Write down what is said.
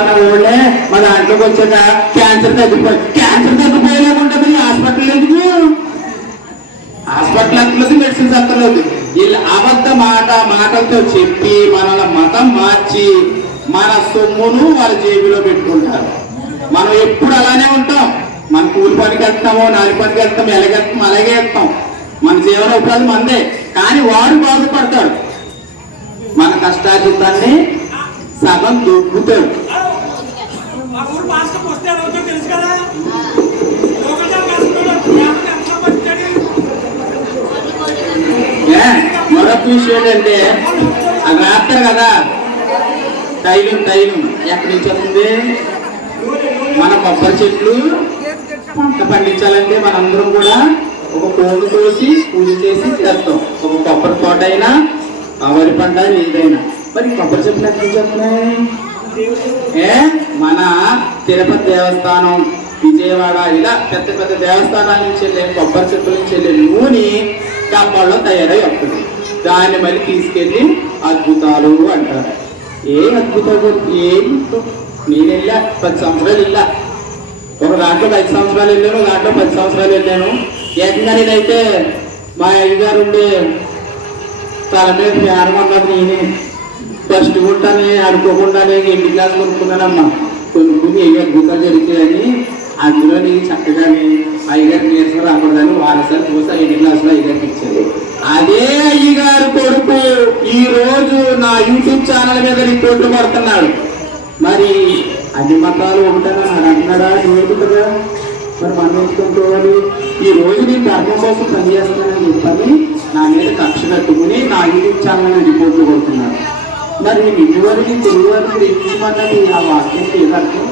మన ఊళ్ళే మా దాంట్లోకి వచ్చాక క్యాన్సర్ తగ్గిపోయి క్యాన్సర్ తగ్గిపోయేలాగుంటుంది ఈ హాస్పిటల్ ఎందుకు? హాస్పిటల్ అక్కర్లేదు మెడిసిన్స్ అక్కర్లేదు వీళ్ళు అబద్ధ మాట మాటలతో చెప్పి మనల మతం మార్చి మన సొమ్మును వాళ్ళ జేబులో పెట్టుకుంటారు. మనం ఎప్పుడు అలానే ఉంటాం. మన కూలి పనికి వెళ్తాము నాలుగు పనికి వెళ్తాం ఎలాగెళ్తాం అలాగే వెళ్తాం మన జీవన ఉపాధి మందే. కానీ వాడు బాధపడతాడు మన కష్టాజితాన్ని సగం దొక్కుతాడు మరొక విషయం ఏంటంటే అది రాస్తారు కదా. తైలం తైలం ఎక్కడి నుంచి వస్తుంది? మన కొబ్బరి చెట్లు. పంట పండించాలంటే మనందరం కూడా ఒక కోడు కోసి పూజ చేసి చేస్తాం ఒక కొబ్బరి తోట అయినా వరి పంట ఏదైనా. మరి కొబ్బరి చెట్లు ఎక్కడి నుంచి వస్తున్నాయి? ఏ? మన తిరుపతి దేవస్థానం విజయవాడ ఇలా పెద్ద పెద్ద దేవస్థానాల నుంచి వెళ్ళే కొబ్బరి చెట్ల నుంచి వెళ్ళే నూనె డబ్బాల్లో తయారై వస్తుంది. దాన్ని మళ్ళీ తీసుకెళ్ళి అద్భుతాలు అంటారు. ఏ అద్భుతాలు ఏం నేను వెళ్ళా పది సంవత్సరాలు వెళ్ళా ఒక దాంట్లో పది సంవత్సరాలు వెళ్ళాను ఒక దాంట్లో పది సంవత్సరాలు వెళ్ళాను. ఏకంగా నేనైతే మా అయ్యగారు ఉండే తల మీద జ్ఞానం అన్నది నేనే. ఫస్ట్ అనుకోకుండా నేను ఎన్ని గ్లాస్ కొనుక్కున్నానమ్మా. కొనుక్కుని ఏ అద్భుతాలు జరుగుతాయని అందులో నేను చక్కగా అయ్యగారు నేర్చుకుని రాకూడదని వారసారి చూసి ఎన్ని గ్లాసులో అయ్యగారికి ఇచ్చారు అదే అయ్యగారు ఈ రోజు నా యూట్యూబ్ ఛానల్ మీద రిపోర్ట్లు పడుతున్నాడు. మరి అన్ని మతాలు ఒకటేనా? అని అంటున్నాడా? మరి మనం ఎందుకుంటుకోవాలి ఈ రోజు నేను ధర్మం కోసం పనిచేస్తానని చెప్పని నా మీద కక్ష కట్టుకుని నా యూట్యూబ్ ఛానల్ రిపోర్ట్లు కొడుతున్నాడు. మరి ఇదివరకు తెలుగు వారికి ఆ వాక్యం ఏదర్థం